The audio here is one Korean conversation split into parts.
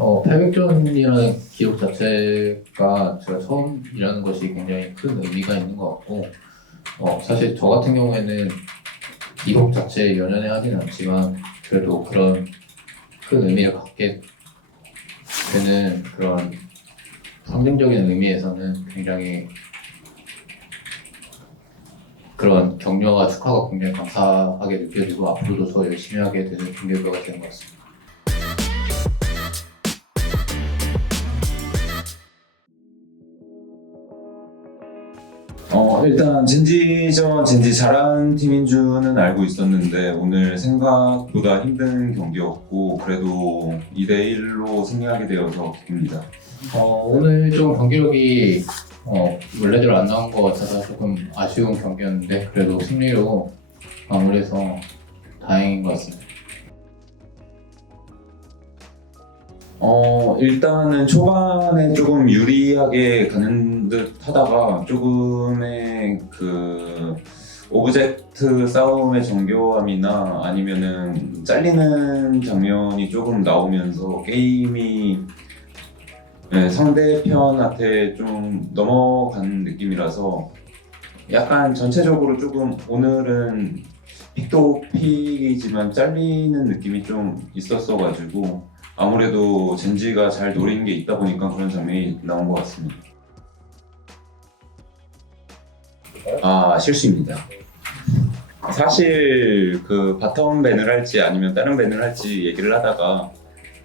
800전이라는 기록 자체가 제가 처음 일하는 것이 굉장히 큰 의미가 있는 것 같고, 사실 저 같은 경우에는 기록 자체에 연연해 하진 않지만, 그래도 그런 큰 의미를 갖게 되는 그런 상징적인 의미에서는 굉장히 그런 격려와 축하가 굉장히 감사하게 느껴지고, 앞으로도 더 열심히 하게 되는 동기부여가 되는 것 같습니다. 일단 젠지 잘한 팀인 줄은 알고 있었는데 오늘 생각보다 힘든 경기였고 그래도 2대1로 승리하게 되어서 기쁩니다. 오늘 좀 경기력이 원래대로 안 나온 것 같아서 조금 아쉬운 경기였는데, 그래도 승리로 마무리해서 다행인 것 같습니다. 일단은 초반에 조금 유리하게 가는 듯 하다가 조금의 그 오브젝트 싸움의 정교함이나 아니면은 잘리는 장면이 조금 나오면서 게임이 상대편한테 좀 넘어가는 느낌이라서 약간 전체적으로 조금 오늘은 픽도 픽이지만 잘리는 느낌이 좀 있었어가지고 아무래도 젠지가 잘 노린 게 있다 보니까 그런 장면이 나온 것 같습니다. 실수입니다. 사실 그 바텀 밴을 할지 아니면 다른 밴을 할지 얘기를 하다가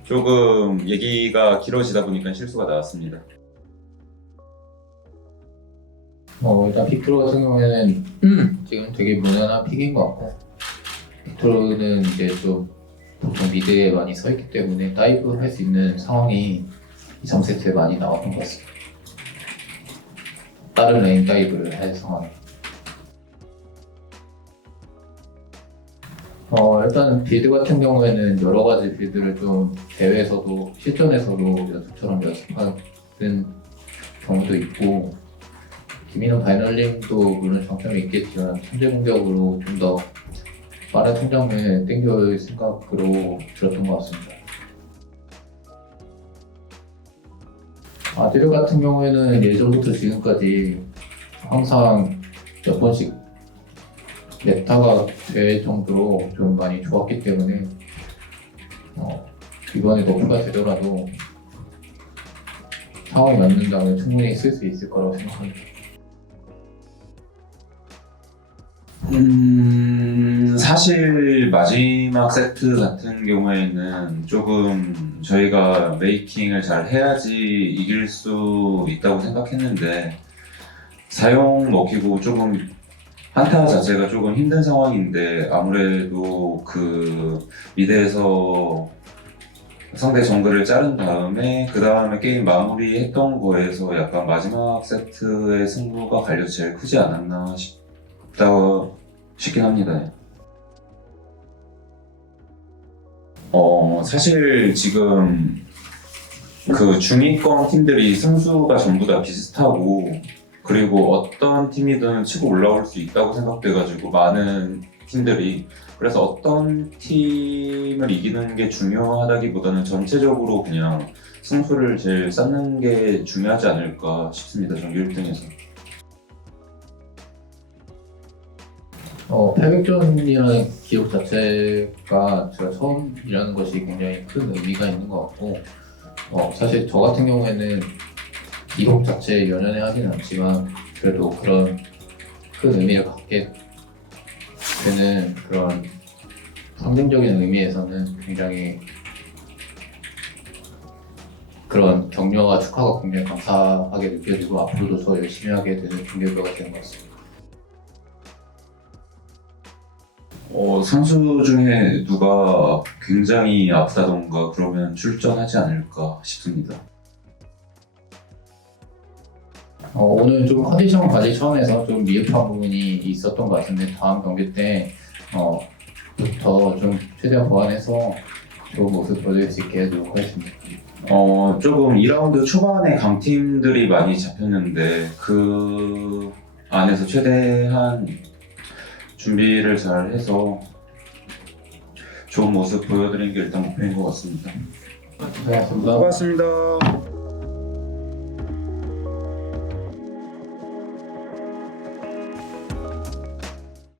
조금 얘기가 길어지다 보니까 실수가 나왔습니다. 일단 빅토르 같은 경우에는 지금 되게 무난한 픽인 것 같고, 빅토르는 이제 좀 보통 미드에 많이 서 있기 때문에 다이브 할 수 있는 상황이 2, 3세트에 많이 나왔던 것 같습니다. 다른 레인 다이브를 할 상황이. 일단 빌드 같은 경우에는 여러 가지 빌드를 좀 대회에서도 실전에서도 연습처럼 연습하는 경우도 있고, 김인호 바이널님도 물론 장점이 있겠지만 천재 공격으로 좀 더 빠른 성장을 땡겨올 생각으로 들었던 것 같습니다. 아디르 같은 경우에는 예전부터 지금까지 항상 몇 번씩 메타가 될 정도로 좀 많이 좋았기 때문에 이번에 너프가 되더라도 상황이 맞는다면 충분히 쓸 수 있을 거라고 생각합니다. 사실 마지막 세트 같은 경우에는 조금 저희가 메이킹을 잘 해야지 이길 수 있다고 생각했는데 사용 먹히고 조금 한타 자체가 조금 힘든 상황인데 아무래도 그 미드에서 상대 정글을 자른 다음에 그 다음에 게임 마무리했던 거에서 약간 마지막 세트의 승부가 갈려서 제일 크지 않았나 싶긴 합니다. 사실 지금 그 중위권 팀들이 승수가 전부 다 비슷하고 그리고 어떤 팀이든 치고 올라올 수 있다고 생각돼가지고 많은 팀들이 그래서 어떤 팀을 이기는 게 중요하다기보다는 전체적으로 그냥 승수를 제일 쌓는 게 중요하지 않을까 싶습니다. 정규 1등에서. 800전이라는 기록 자체가 제가 처음 일하는 것이 굉장히 큰 의미가 있는 것 같고, 사실 저 같은 경우에는 기록 자체에 연연해 하진 않지만 그래도 그런 큰 의미를 갖게 되는 그런 상징적인 의미에서는 굉장히 그런 격려와 축하가 굉장히 감사하게 느껴지고, 앞으로도 더 열심히 하게 되는 동기부여가 되는 것 같습니다. 선수 중에 누가 굉장히 아프다던가 그러면 출전하지 않을까 싶습니다. 오늘 좀 컨디션 관리 차원에서 좀 미흡한 부분이 있었던 것 같은데, 다음 경기 때부터 좀 최대한 보완해서 좋은 모습 보여줄 수 있게 노력하겠습니다. 조금 2라운드 초반에 강팀들이 많이 잡혔는데 그 안에서 최대한 준비를 잘 해서 좋은 모습 보여드리는 게 일단 목표인 것 같습니다. 고생하셨습니다. 수고하셨습니다.